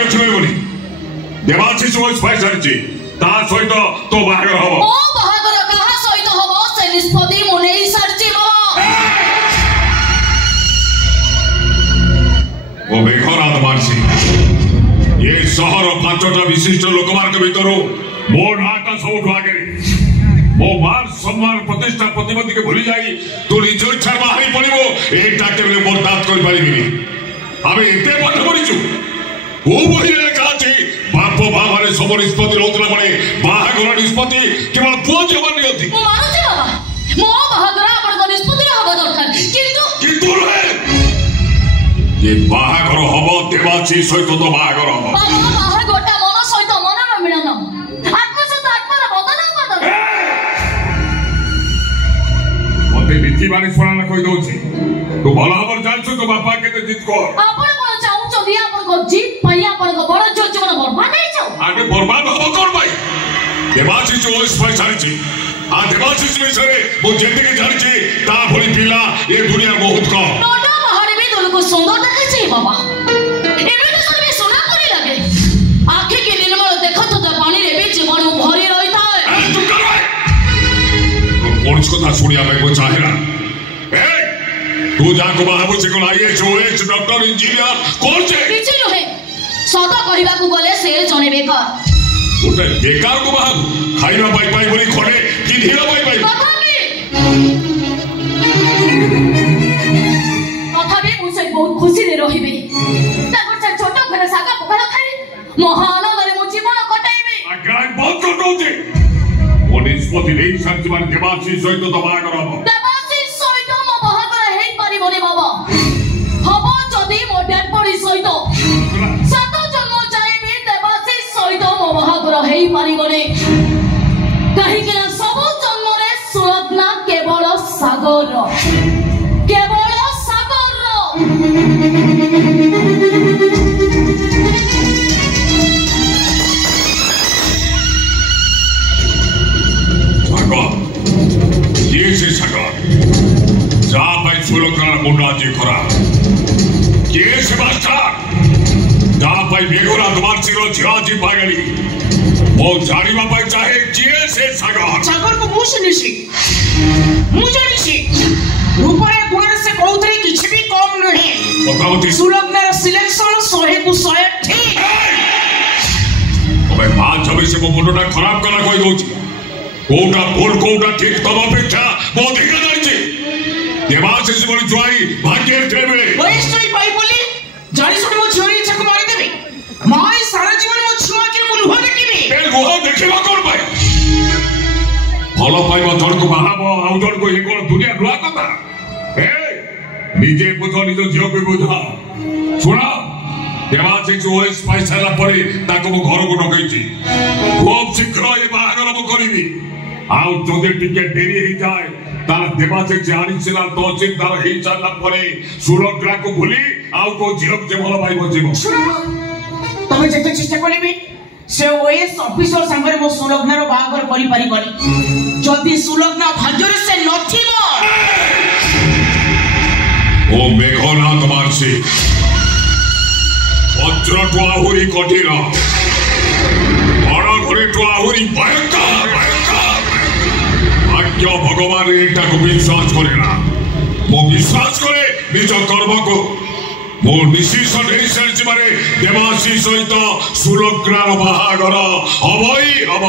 रखिबे बोली देवाशीष वॉइस पाई सारिछि ता सहित तो बाहागर हबो ओ बाहागर कहा सहित हबो से निष्पत्ति मने सारिछि बाबा ओ बेखरात मानसी ये शहर पांचटा विशिष्ट लोकमार्ग भितरो मो नाटा सब आगे मो मान सम्मान प्रतिष्ठा प्रतिबंध के भूली जाई तू निज इच्छा बाहरी पड़िबो एटा केबे बर्दाश्त कर पारिबिनी आबे एते बंध करिछु ओ बही लेखा अछि बाप बाबारे सब निष्पत्ति होतला बळे बाहागर निष्पत्ति केवल पुओ जवान नियति मो मानुछि बाबा मो बाहागर आपण निष्पत्ति हबो दरकार किंतु रहे ये बाहागर हबो देवाशीष सहित तो बाहागर हबो बाबा बाहागरटा मन सहित मन न मिलन आत्मा सहित आत्मार बदन बदन मते बिति बारी सुनाना कहि दोछि तू भला हमर जानछु तो बापा के तो जित कर आपण कोन चाहू चंदी आपण को जीत पई आपण को बड़ जो जीवन बर्बाद नै जाऊ आगे बर्बाद हो कर भाई देवाशीष वॉइस पाई सारिछि आ देवाशीष विषय मो जेते के जानिछि ता भली पिला ए दुनिया बहुत कम नोटा बाहर भी दोल को सुंदर देखाछि बाबा एमे तो सब सोना परी लागे आंखें के निर्मल देखत तो पानी रे भी जीवन भरी रहिता है तू कर भाई तो कोन को सुनिया भाई वो चाहेला ए तू जाको बाबू से को आईएएस ओएएस डॉक्टर इंजीनियर कोन से किछि नहे सदा कहिबा को गले से जने बेकार उठे बेकार को बाबू खाइबा पाई पाई बोली खड़े कि ढीला पाई पाई तथापि मुझे बहुत खुशी रे रहिबे ताकर से छोट घर सागा पखाल खाई महानगरे मो जीवन कटाइबे आग्राय बहुत कटौते ओ निष्पत्ति नहीं संजमान देवाशीष सहित तो बाहागर हबो देवाशीष सहित मो बाहागर हेई परिबने बाबा हबो जदी मो डेड बॉडी सहित सात जन्म जाय भी देवाशीष सहित मो बाहागर हेई परिबने कहि के सब जन्म रे सुलग्ना केवल सागर केवल सागर सागर ये से सागर जा भाई सुलग्ना मुंडा जी खरा ये से मास्टर जा भाई बेगोरा दुमान सिरो झिराजी पागली वो जानिबा पाई चाहे जे से सागर को मु सुनिसी मु जानिसी रूपरे गुणरे से कोउतरे किछ भी कम नहे बतावती सुलग्नार सिलेक्शन 100 को 100 ठीक ओबे मां जबे से मो मुंडा खराब कला कोई दोची कोटा भूल कोटा ठीक तब अपेक्षा बहुत ही जानिछि देवाशीष बोली जुआई भाग्य देबे वैष्णवी पाई बोली जानि सुनि मो छोरी इच्छा को मारि देबे माई सारा जीवन मो छुआ के मु लुहा देखिबे ए लुहा देखिबा कोन भाई भलो पाइबो जण को बाहाबो आउ जण को ए कोन दुनिया दुआ कथा ए निजे बुझो निज जियो पे बुझा सुना देवाशीष ओएस पाई साला परे ताको मो घर को डकैछि खूब शीघ्र ए बाहागर मो करिबी आउ जदे टिके देरी हे जाए तार देवाशीष जानि सिना तो चिंतार हे साला परे सुलग्ना को भूली आउ को जियो जे भलो पाइबो जीवो तमे जेते चेष्टा करिबी से ओएस ऑफिसर संगे मो सुलग्नार बाहागर करि परिबनी जदी सुलग्ना भाग्यर से नथिबो ओ मेघनाथ मानसी वज्र टू आहुरी कठिन बड़ घड़ी टू आहुरी भयंकर भाग्य भगवान एटा को विश्वास करे ना मो विश्वास करे निज कर्म को मो डिसिजन हे सरछि मारे देवाशीष सहित सुलग्नार बाहागर हबई हब